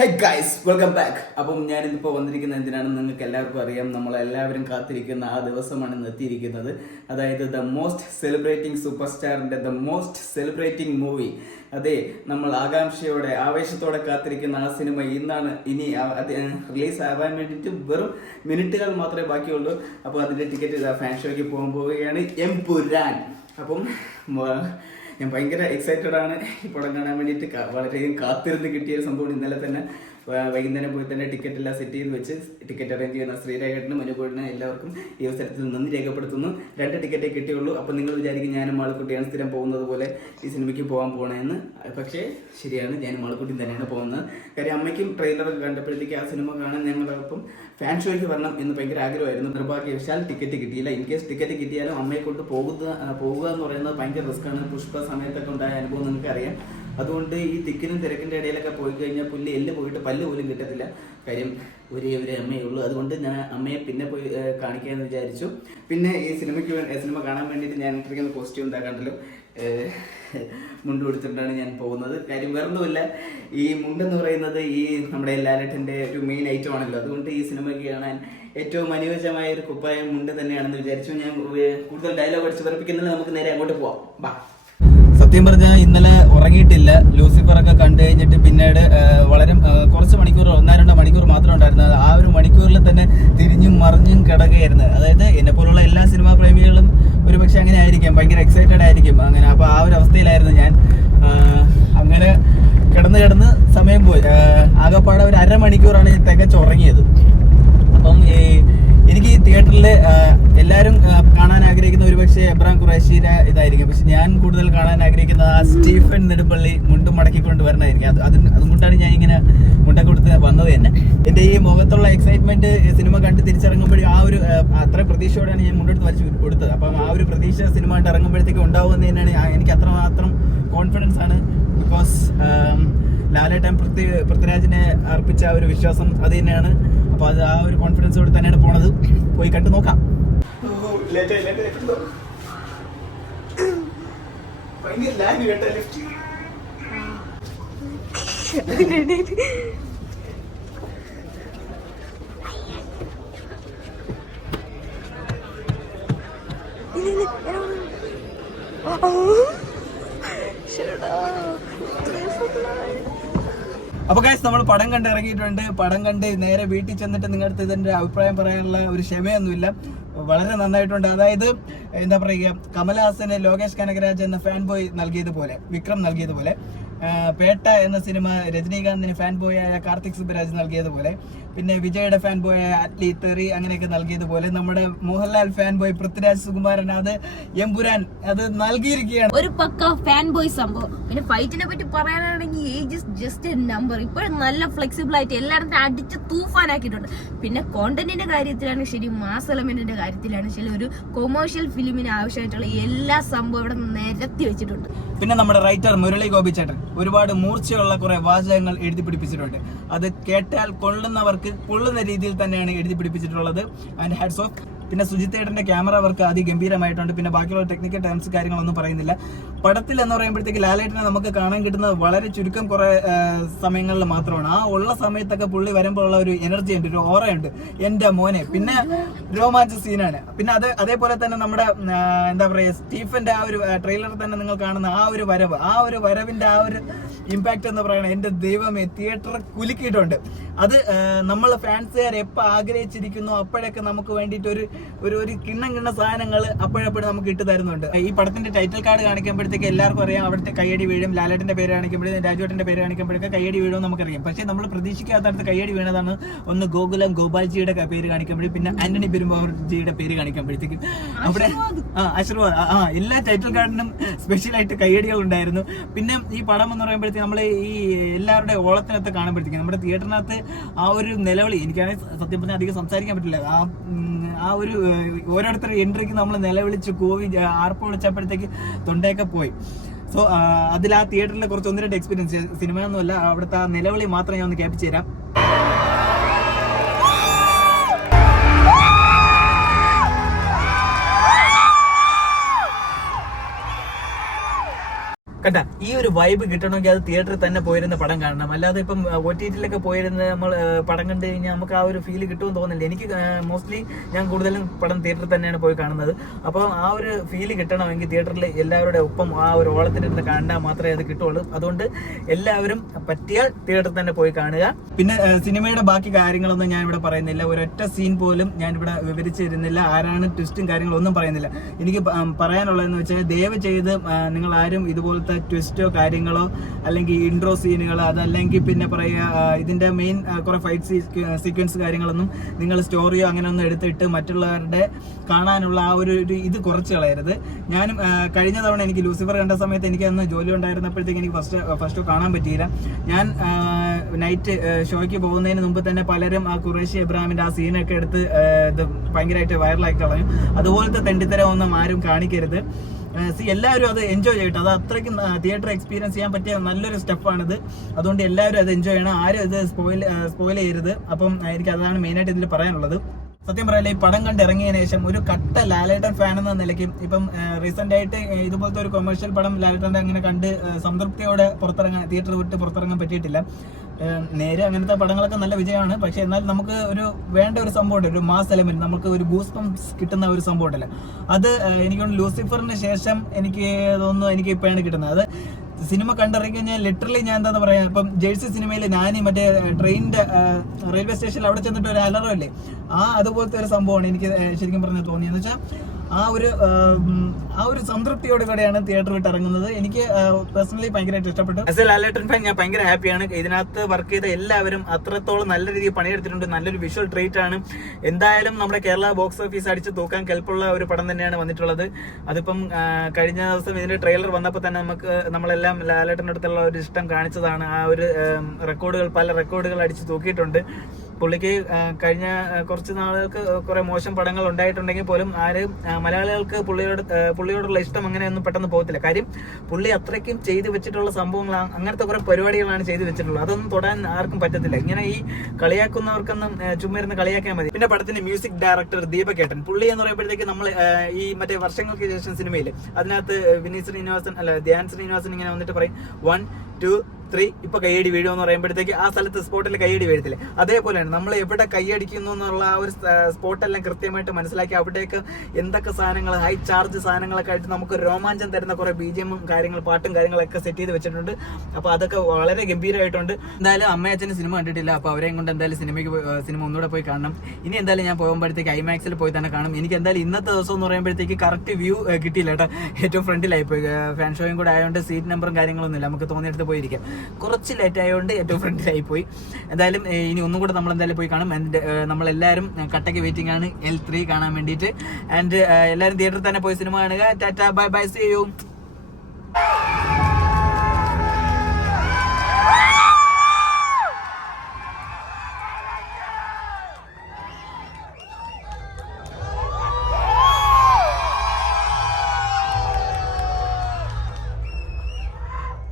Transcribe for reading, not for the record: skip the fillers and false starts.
Hey guys, welcome back. അപ്പം ഞാനിന്നിപ്പോൾ വന്നിരിക്കുന്ന എന്തിനാണെന്ന് നിങ്ങൾക്ക് എല്ലാവർക്കും അറിയാം. നമ്മളെല്ലാവരും കാത്തിരിക്കുന്ന ആ ദിവസമാണ് ഇന്ന് എത്തിയിരിക്കുന്നത്. അതായത് ദ മോസ്റ്റ് സെലിബ്രേറ്റിംഗ് സൂപ്പർ സ്റ്റാറിൻ്റെ ദ മോസ്റ്റ് സെലിബ്രേറ്റിംഗ് മൂവി. അതെ, നമ്മൾ ആകാംക്ഷയോടെ ആവേശത്തോടെ കാത്തിരിക്കുന്ന ആ സിനിമ ഇനി റിലീസ് ആവാൻ വേണ്ടിയിട്ട് വെറും മിനിറ്റുകൾ മാത്രമേ ബാക്കിയുള്ളൂ. അപ്പോൾ അതിൻ്റെ ടിക്കറ്റ് ഫാൻ ഷോയ്ക്ക് പോകാൻ പോവുകയാണ്, എംപുരാൻ. അപ്പം ഞാൻ ഭയങ്കര എക്സൈറ്റഡ് ആണ് ഈ പടം കാണാൻ വേണ്ടിയിട്ട്. വളരെയധികം കാത്തിരുന്ന് കിട്ടിയ ഒരു സംഭവം. ഇന്നലെ തന്നെ വൈകുന്നേരം പോയി തന്നെ ടിക്കറ്റ് എല്ലാം സെറ്റ് ചെയ്ത് വെച്ച് ടിക്കറ്റ് അറേഞ്ച് ചെയ്യുന്ന ശ്രീരേഖട്ടിനും അനുകൂലിനും എല്ലാവർക്കും ഈ അവസരത്തിൽ നന്ദി രേഖപ്പെടുത്തുന്നു. 2 ടിക്കറ്റേ കിട്ടിയുള്ളൂ. അപ്പം നിങ്ങൾ വിചാരിക്കും ഞാനും മാളക്കുട്ടിയാണ് സ്ഥിരം പോകുന്നത് പോലെ ഈ സിനിമയ്ക്ക് പോകാൻ പോകണമെന്ന്. പക്ഷേ ശരിയാണ്, ഞാനും മാളക്കുട്ടിയും തന്നെയാണ് പോകുന്നത്. കാര്യം അമ്മയ്ക്കും ട്രെയിലറൊക്കെ കണ്ടപ്പോഴത്തേക്ക് ആ സിനിമ കാണാൻ ഞങ്ങളൊപ്പം ഫാൻ ഷോയ്ക്ക് വരണം എന്ന് ഭയങ്കര ആഗ്രഹമായിരുന്നു. നിർഭാഗ്യവശാൽ ടിക്കറ്റ് കിട്ടിയില്ല. ഇൻ കേസ് ടിക്കറ്റ് കിട്ടിയാലും അമ്മയെ കൊണ്ട് പോകുക എന്ന് പറയുന്നത് ഭയങ്കര റിസ്ക്കാണ്. പുഷ്പ സമയത്തൊക്കെ ഉണ്ടായ അനുഭവം നിങ്ങൾക്ക് അറിയാം. അതുകൊണ്ട് ഈ തിക്കിനും തിരക്കിൻ്റെ ഇടയിലൊക്കെ പോയി കഴിഞ്ഞാൽ എല്ല് പോയിട്ട് പല്ല് പോലും കിട്ടത്തില്ല. കാര്യം ഒരേ ഒരു അമ്മയേ ഉള്ളൂ. അതുകൊണ്ട് ഞാൻ അമ്മയെ പിന്നെ പോയി കാണിക്കാമെന്ന് വിചാരിച്ചു. പിന്നെ ഈ സിനിമ കാണാൻ വേണ്ടിയിട്ട് ഞാൻ ഇട്ടിരിക്കുന്ന കോസ്റ്റ്യൂം എന്താക്കണ്ടല്ലോ, മുണ്ട് കൊടുത്തിട്ടാണ് ഞാൻ പോകുന്നത്. കാര്യം വേറൊന്നുമില്ല, ഈ മുണ്ടെന്ന് പറയുന്നത് ഈ നമ്മുടെ ലാലേട്ടൻ്റെ ഒരു മെയിൻ ഐറ്റം ആണല്ലോ. അതുകൊണ്ട് ഈ സിനിമയ്ക്ക് കാണാൻ ഏറ്റവും അനുയോജ്യമായ ഒരു കുപ്പായം മുണ്ട് തന്നെയാണെന്ന് വിചാരിച്ചു. ഞാൻ കൂടുതൽ ഡയലോഗ് അടിച്ച് പറപ്പിക്കുന്നില്ല, നമുക്ക് നേരെ അങ്ങോട്ട് പോവാം. ബാ. സത്യം പറഞ്ഞാൽ ഇന്നലെ ഉറങ്ങിയിട്ടില്ല. ലൂസിഫർ ഒക്കെ കണ്ടു കഴിഞ്ഞിട്ട് പിന്നീട് വളരെ കുറച്ച് മണിക്കൂർ, 1-2 മണിക്കൂർ മാത്രമേ ഉണ്ടായിരുന്നത്. ആ ഒരു മണിക്കൂറിൽ തന്നെ തിരിഞ്ഞും മറിഞ്ഞും കിടക്കുകയായിരുന്നു. അതായത് എന്നെ പോലുള്ള എല്ലാ സിനിമാ പ്രേമികളും ഒരുപക്ഷെ അങ്ങനെ ആയിരിക്കും, ഭയങ്കര എക്സൈറ്റഡ് ആയിരിക്കും. അങ്ങനെ അപ്പോൾ ആ ഒരു അവസ്ഥയിലായിരുന്നു ഞാൻ. അങ്ങനെ കിടന്ന് സമയം പോയി. ആകെപ്പാടെ ഒരു 1/2 മണിക്കൂറാണ് ഞാൻ തികച്ചുറങ്ങിയത്. അപ്പം എനിക്ക് ഈ തിയേറ്ററിൽ എല്ലാവരും കാണാൻ ആഗ്രഹിക്കുന്ന ഒരുപക്ഷെ എബ്രാം ഖുറൈശിയുടെ ഇതായിരിക്കും. പക്ഷെ ഞാൻ കൂടുതൽ കാണാൻ ആഗ്രഹിക്കുന്നത് ആ സ്റ്റീഫൻ നെടുമ്പള്ളി മുണ്ടും മടക്കിക്കൊണ്ട് വരണമായിരിക്കും. അതുകൊണ്ടാണ് ഞാൻ ഇങ്ങനെ മുണ്ടൊക്കെ കൊടുത്ത് വന്നത് തന്നെ. എൻ്റെ ഈ മുഖത്തുള്ള എക്സൈറ്റ്മെന്റ് സിനിമ കണ്ട് തിരിച്ചിറങ്ങുമ്പോഴും ആ ഒരു അത്ര പ്രതീക്ഷയോടെയാണ് ഞാൻ മുണ്ടെടുത്ത് വരച്ച് കൊടുത്തത്. അപ്പം ആ ഒരു പ്രതീക്ഷ സിനിമ കണ്ട് ഇറങ്ങുമ്പോഴത്തേക്ക് ഉണ്ടാവുമെന്ന് തന്നെയാണ് എനിക്ക് അത്രമാത്രം കോൺഫിഡൻസ് ആണ്. ബിക്കോസ് ലാലേട്ടൻ പൃഥ്വിരാജിനെ അർപ്പിച്ച ആ ഒരു വിശ്വാസം അത് തന്നെയാണ്. അപ്പോൾ അത് ആ ഒരു കോൺഫിഡൻസോട് തന്നെയാണ് പോണത്. പോയി കണ്ടു നോക്കാം. അപ്പോൾ ഗൈസ്, നമ്മൾ പടം കണ്ട് ഇറങ്ങിയിട്ടുണ്ട്. പടം കണ്ട് നേരെ വീട്ടിൽ ചെന്നിട്ട് നിങ്ങളുടെ ഇതിൻ്റെ അഭിപ്രായം പറയാനുള്ള ഒരു ക്ഷമയൊന്നുമില്ല. വളരെ നന്നായിട്ടുണ്ട്. അതായത് എന്താ പറയുക, കമലഹാസന് ലോകേഷ് കനകരാജ് എന്ന ഫാൻ ബോയ് നൽകിയതുപോലെ, വിക്രം നൽകിയതുപോലെ, പേട്ട എന്ന സിനിമ രജനീകാന്തിന് ഫാൻ ബോയ് ആയ കാർത്തിക് സുബ്ബരാജ് നൽകിയതുപോലെ, പിന്നെ വിജയുടെ ഫാൻ ബോയ് ആയ അറ്റ്ലി തെറി അങ്ങനെയൊക്കെ നൽകിയതുപോലെ, നമ്മുടെ മോഹൻലാൽ ഫാൻ ബോയ് പൃഥ്വിരാജ് സുകുമാരൻ അത് എംപുരാൻ അത് നൽകിയിരിക്കുകയാണ്. ഒരു പക്ക ഫാൻ ബോയ് സംഭവം. പിന്നെ ഫൈറ്റിനെ പറ്റി പറയാനാണെങ്കിൽ age is just A number. ഇപ്പോഴും നല്ല ഫ്ലെക്സിബിൾ ആയിട്ട് എല്ലാവരും അടിച്ച് തൂഫാനാക്കിയിട്ടുണ്ട്. പിന്നെ കോണ്ടന്റിന്റെ കാര്യത്തിലാണ് ശരി, മാസ് എലമെന്റിന്റെ കാര്യത്തിലാണ് ശരി, ഒരു കൊമേഴ്ഷ്യൽ ഫിലിമിന് ആവശ്യമായിട്ടുള്ള എല്ലാ സംഭവം ഇവിടെ നിരത്തി വെച്ചിട്ടുണ്ട്. പിന്നെ നമ്മുടെ റൈറ്റർ മുരളി ഗോപി ചേട്ടൻ ഒരുപാട് മൂർച്ചയുള്ള കുറെ വാചകങ്ങൾ എഴുതി പിടിപ്പിച്ചിട്ടുണ്ട്. അത് കേട്ടാൽ കൊള്ളുന്നവർക്ക് കൊള്ളുന്ന രീതിയിൽ തന്നെയാണ് എഴുതി പിടിപ്പിച്ചിട്ടുള്ളത്. And hats off. പിന്നെ സുജിത്തേട്ടന്റെ ക്യാമറ വർക്ക് അതിഗംഭീരമായിട്ടുണ്ട്. പിന്നെ ബാക്കിയുള്ള ടെക്നിക്കൽ ടേംസ് കാര്യങ്ങളൊന്നും പറയുന്നില്ല. പടത്തിൽ എന്ന് പറയുമ്പോഴത്തേക്ക് ലാലേട്ടനെ നമുക്ക് കാണാൻ കിട്ടുന്നത് വളരെ ചുരുക്കം കുറെ സമയങ്ങളിൽ മാത്രമാണ്. ആ ഉള്ള സമയത്തൊക്കെ പുള്ളി വരുമ്പോൾ ഉള്ള ഒരു എനർജി ഉണ്ട്, ഒരു ഓറയുണ്ട്, എൻ്റെ മോനെ. പിന്നെ രോമാഞ്ച സീനാണ്. പിന്നെ അതേപോലെ തന്നെ നമ്മുടെ എന്താ പറയുക, സ്റ്റീഫന്റെ ആ ഒരു ട്രെയിലറിൽ തന്നെ നിങ്ങൾ കാണുന്ന ആ ഒരു വരവിന്റെ ആ ഒരു ഇമ്പാക്ട് എന്ന് പറയുന്നത് എൻ്റെ ദൈവമേ, തിയേറ്റർ കുലുക്കിയിട്ടുണ്ട്. അത് നമ്മൾ ഫാൻസുകാർ എപ്പോൾ ആഗ്രഹിച്ചിരിക്കുന്നു അപ്പോഴൊക്കെ നമുക്ക് വേണ്ടിയിട്ട് ഒരു കിണ്ണ സാധനങ്ങൾ അപ്പോഴപ്പോഴും നമുക്ക് ഇട്ട് തരുന്നുണ്ട്. ഈ പടത്തിന്റെ ടൈറ്റിൽ കാർഡ് കാണിക്കുമ്പോഴത്തേക്ക് എല്ലാവർക്കും അറിയാം അവിടുത്തെ കയ്യടി വീഴും. ലാലേട്ടന്റെ പേര് കാണിക്കുമ്പോഴേക്കും രാജുവേട്ടന്റെ പേര് കാണിക്കുമ്പോഴേക്കും കയ്യടി വീഴും നമുക്കറിയാം. പക്ഷേ നമ്മൾ പ്രതീക്ഷിക്കാത്തടത്ത് കയ്യടി വീണതാണ്. ഒന്ന് ഗോകുലം ഗോപാൽജിയുടെ പേര് കാണിക്കുമ്പോഴും പിന്നെ ആന്റണി പെരുമ്പാവൂർജിയുടെ പേര് കാണിക്കുമ്പോഴത്തേക്കും അവിടെ ആശീർവാദ് എല്ലാ ടൈറ്റിൽ കാർഡിനും സ്പെഷ്യലായിട്ട് കയ്യടികൾ ഉണ്ടായിരുന്നു. പിന്നെ ഈ പടം എന്ന് പറയുമ്പോഴത്തേക്ക് നമ്മൾ ഈ എല്ലാവരുടെ ഓളത്തിനകത്ത് കാണുമ്പോഴത്തേക്കും നമ്മുടെ തിയേറ്ററിനകത്ത് ആ ഒരു നിലവിളി, എനിക്കാണെങ്കിൽ സത്യം പറഞ്ഞാൽ അധികം സംസാരിക്കാൻ പറ്റില്ല. ആ ഒരു ഓരോരുത്തരുടെ എൻട്രിക്ക് നമ്മൾ നിലവിളിച്ച് കൂവി ആർപ്പ് വിളിച്ചപ്പോഴത്തേക്ക് തൊണ്ടയൊക്കെ പോയി. സോ അതിൽ ആ തിയേറ്ററിലെ കുറച്ച് 1-2 എക്സ്പീരിയൻസ്, സിനിമയൊന്നുമല്ല, അവിടുത്തെ ആ നിലവിളി മാത്രം ഞാൻ ഒന്ന് ക്യാപ്ചർ ചെയ്യാം. കേട്ടാ. ഈ ഒരു വൈബ് കിട്ടണമെങ്കിൽ അത് തിയേറ്ററിൽ തന്നെ പോയിരുന്ന പടം കാണണം. അല്ലാതെ ഇപ്പം OTT-യിലൊക്കെ പോയിരുന്ന നമ്മൾ പടം കണ്ടു കഴിഞ്ഞാൽ നമുക്ക് ആ ഒരു ഫീല് കിട്ടുമെന്ന് തോന്നുന്നില്ല. എനിക്ക് മോസ്റ്റ്ലി ഞാൻ കൂടുതലും പടം തിയേറ്ററിൽ തന്നെയാണ് പോയി കാണുന്നത്. അപ്പോൾ ആ ഒരു ഫീല് കിട്ടണമെങ്കിൽ തിയേറ്ററിൽ എല്ലാവരുടെ ഒപ്പം ആ ഒരു ഓളത്തിലിരുന്ന് കാണാൻ മാത്രമേ അത് കിട്ടുള്ളൂ. അതുകൊണ്ട് എല്ലാവരും പറ്റിയാൽ തിയേറ്ററിൽ തന്നെ പോയി കാണുക. പിന്നെ സിനിമയുടെ ബാക്കി കാര്യങ്ങളൊന്നും ഞാൻ ഇവിടെ പറയുന്നില്ല. ഒരൊറ്റ സീൻ പോലും ഞാൻ ഇവിടെ വിവരിച്ചിരുന്നില്ല. ആരാണ് ട്വിസ്റ്റും കാര്യങ്ങളൊന്നും പറയുന്നില്ല. എനിക്ക് പറയാനുള്ളതെന്ന് വെച്ചാൽ ദയവ് ചെയ്ത് നിങ്ങൾ ആരും ഇതുപോലത്തെ ട്വിസ്റ്റോ കാര്യങ്ങളോ അല്ലെങ്കിൽ ഇൻട്രോ സീനുകളോ അതല്ലെങ്കിൽ പിന്നെ പറയുക ഇതിന്റെ മെയിൻ കുറെ ഫൈറ്റ് സീക്വൻസ് കാര്യങ്ങളൊന്നും നിങ്ങൾ സ്റ്റോറിയോ അങ്ങനെയൊന്നും എടുത്തിട്ട് മറ്റുള്ളവരുടെ കാണാനുള്ള ആ ഒരു ഇത് കുറച്ച് കളയരുത്. ഞാനും കഴിഞ്ഞ തവണ എനിക്ക് ലൂസിഫർ കണ്ട സമയത്ത് എനിക്ക് അന്ന് ജോലി ഉണ്ടായിരുന്നപ്പോഴത്തേക്ക് എനിക്ക് ഫസ്റ്റ് കാണാൻ പറ്റിയില്ല. ഞാൻ നൈറ്റ് ഷോയ്ക്ക് പോകുന്നതിന് മുമ്പ് തന്നെ പലരും ആ ഖുറേഷി എബ്രാഹിമിന്റെ ആ സീനൊക്കെ എടുത്ത് ഇത് ഭയങ്കരമായിട്ട് വൈറലാക്കി കളയും. അതുപോലത്തെ തെണ്ടിത്തരമൊന്നും ആരും കാണിക്കരുത്. എല്ലാവരും അത് എൻജോയ് ചെയ്യട്ടെ. അത് അത്രയ്ക്കും തിയേറ്റർ എക്സ്പീരിയൻസ് ചെയ്യാൻ പറ്റിയ നല്ലൊരു സ്റ്റെപ്പാണിത്. അതുകൊണ്ട് എല്ലാവരും അത് എൻജോയ് ചെയ്യണം. ആരും ഇത് സ്പോയിൽ ചെയ്യരുത്. അപ്പം എനിക്ക് അതാണ് മെയിനായിട്ട് ഇതിൽ പറയാനുള്ളത്. സത്യം പറയല്ലേ, ഈ പടം കണ്ട് ഇറങ്ങിയതിനു ശേഷം ഒരു കട്ട ലാലേട്ടൻ ഫാൻ എന്ന നിലയ്ക്ക് ഇപ്പം റീസെന്റ് ആയിട്ട് ഇതുപോലത്തെ ഒരു കൊമേഴ്ഷ്യൽ പടം ലാലേട്ടന്റെ അങ്ങനെ കണ്ട് സംതൃപ്തിയോടെ തിയേറ്റർ വിട്ട് പുറത്തിറങ്ങാൻ പറ്റിയിട്ടില്ല. നേരെ അങ്ങനത്തെ പടങ്ങളൊക്കെ നല്ല വിജയമാണ്. പക്ഷെ എന്നാൽ നമുക്ക് വേണ്ട ഒരു സംഭവം ഉണ്ട്, ഒരു മാസ് എലമെന്റ്, നമുക്ക് ഒരു ഗൂസ് പംപ്സ് കിട്ടുന്ന ഒരു സംഭവം ഉണ്ടല്ലോ. അത് എനിക്ക് ലൂസിഫറിന് ശേഷം എനിക്ക് തോന്നുന്നു എനിക്ക് ഇപ്പോഴാണ് കിട്ടുന്നത്. അത് സിനിമ കണ്ടിറങ്ങി കഴിഞ്ഞാൽ ലിറ്ററലി ഞാൻ എന്താ പറയാ, ഇപ്പം ജേഴ്സി സിനിമയിൽ ഞാൻ മറ്റേ ട്രെയിനിന്റെ റെയിൽവേ സ്റ്റേഷനിൽ അവിടെ ചെന്നിട്ട് ഒരു അലറല്ലേ, അതുപോലത്തെ ഒരു സംഭവമാണ് എനിക്ക് ശരിക്കും പറഞ്ഞാൽ തോന്നിയെന്ന് വെച്ചാൽ ആ ഒരു സംതൃപ്തിയോട് കൂടെയാണ് തിയേറ്റർ വിട്ട് ഇറങ്ങുന്നത്. എനിക്ക് പേഴ്സണലി ഭയങ്കരമായിട്ട് ഇഷ്ടപ്പെട്ടു. ആസ് എ ലാലേട്ടൻ ഫാൻ ഞാൻ ഭയങ്കര ഹാപ്പിയാണ്. ഇതിനകത്ത് വർക്ക് ചെയ്ത എല്ലാവരും അത്രത്തോളം നല്ല രീതിയിൽ പണിയെടുത്തിട്ടുണ്ട്. നല്ലൊരു വിഷ്വൽ ട്രീറ്റ് ആണ്. എന്തായാലും നമ്മുടെ കേരള ബോക്സ് ഓഫീസ് അടിച്ച് തൂക്കാൻ കെൽപ്പുള്ള ഒരു പടം തന്നെയാണ് വന്നിട്ടുള്ളത്. അതിപ്പം കഴിഞ്ഞ ദിവസം ഇതിന്റെ ട്രെയിലർ വന്നപ്പോൾ തന്നെ നമ്മളെല്ലാം ലാലേട്ടൻ്റെ അടുത്തുള്ള ഒരു ഇഷ്ടം കാണിച്ചതാണ്. ആ ഒരു പല റെക്കോർഡുകൾ അടിച്ച് തൂക്കിയിട്ടുണ്ട്. പുള്ളിക്ക് കഴിഞ്ഞ കുറച്ച് നാളുകൾക്ക് കുറെ മോശം പടങ്ങൾ ഉണ്ടായിട്ടുണ്ടെങ്കിൽ പോലും മലയാളികൾക്ക് പുള്ളിയോടുള്ള ഇഷ്ടം അങ്ങനെയൊന്നും പെട്ടെന്ന് പോകത്തില്ല. കാര്യം പുള്ളി അത്രയ്ക്കും ചെയ്തു വെച്ചിട്ടുള്ള സംഭവങ്ങൾ, അങ്ങനത്തെ കുറെ പരിപാടികളാണ് ചെയ്തു വെച്ചിട്ടുള്ളത്. അതൊന്നും തൊടാൻ ആർക്കും പറ്റത്തില്ല. ഇങ്ങനെ ഈ കളിയാക്കുന്നവർക്കൊന്നും ചുമ്മാ ഇരുന്ന് കളിയാക്കാൻ മതി. പിന്നെ പടത്തിന്റെ മ്യൂസിക് ഡയറക്ടർ ദീപകേട്ടൻ, പുള്ളി എന്ന് പറയുമ്പോഴത്തേക്ക് നമ്മൾ ഈ മറ്റേ വർഷങ്ങൾക്ക് ശേഷം സിനിമയിൽ അതിനകത്ത് ധ്യാൻ ശ്രീനിവാസൻ ഇങ്ങനെ വന്നിട്ട് പറയും 1, 2, 3 ഇപ്പൊ കൈയടി വീഴുമെന്ന് പറയുമ്പോഴത്തേക്ക് ആ സ്ഥലത്ത് സ്പോട്ടിൽ കൈയടി വീഴത്തില്ലേ, അതേപോലെയാണ് നമ്മൾ എവിടെ കൈയടിക്കുന്നു എന്നുള്ള ആ ഒരു സ്പോട്ടെല്ലാം കൃത്യമായിട്ട് മനസ്സിലാക്കി അവിടേക്ക് എന്തൊക്കെ സാധനങ്ങൾ, ഹൈ ചാർജ് സാധനങ്ങളൊക്കെ ആയിട്ട് നമുക്ക് രോമാഞ്ചം തരുന്ന കുറെ BGM പാട്ടും കാര്യങ്ങളൊക്കെ സെറ്റ് ചെയ്ത് വെച്ചിട്ടുണ്ട്. അപ്പൊ അതൊക്കെ വളരെ ഗംഭീരമായിട്ടുണ്ട്. എന്തായാലും അമ്മയച്ഛന് സിനിമ കണ്ടിട്ടില്ല, അപ്പൊ അവരെയും കൊണ്ട് എന്തായാലും സിനിമ ഒന്നുകൂടെ പോയി കാണണം. ഇനി എന്തായാലും ഞാൻ പോകുമ്പോഴത്തേക്ക് IMAX-ൽ പോയി തന്നെ കാണും. എനിക്ക് എന്തായാലും ഇന്നത്തെ ദിവസം എന്ന് പറയുമ്പോഴത്തേക്ക് കറക്റ്റ് വ്യൂ കിട്ടിയില്ല കേട്ടോ. ഏറ്റവും ഫ്രണ്ടിലായി പോയി. ഫാൻ ഷോയും കൂടെ ആയതുകൊണ്ട് സീറ്റ് നമ്പറും കാര്യങ്ങളൊന്നും ഇല്ല, നമുക്ക് തോന്നിയെടുത്ത് പോയിരിക്കാം. കുറച്ച് ലേറ്റ് ആയതുകൊണ്ട് ഏറ്റവും ഫ്രണ്ടിലായി പോയി. എന്തായാലും ഇനി ഒന്നും കൂടെ നമ്മൾ എന്തായാലും പോയി കാണും. ആൻഡ് നമ്മളെല്ലാവരും കട്ടയ്ക്ക് വെയിറ്റിംഗ് ആണ് L3 കാണാൻ വേണ്ടിയിട്ട്. ആൻഡ് എല്ലാവരും തിയേറ്ററിൽ തന്നെ പോയി സിനിമ കാണുക. Tata, bye bye, see U.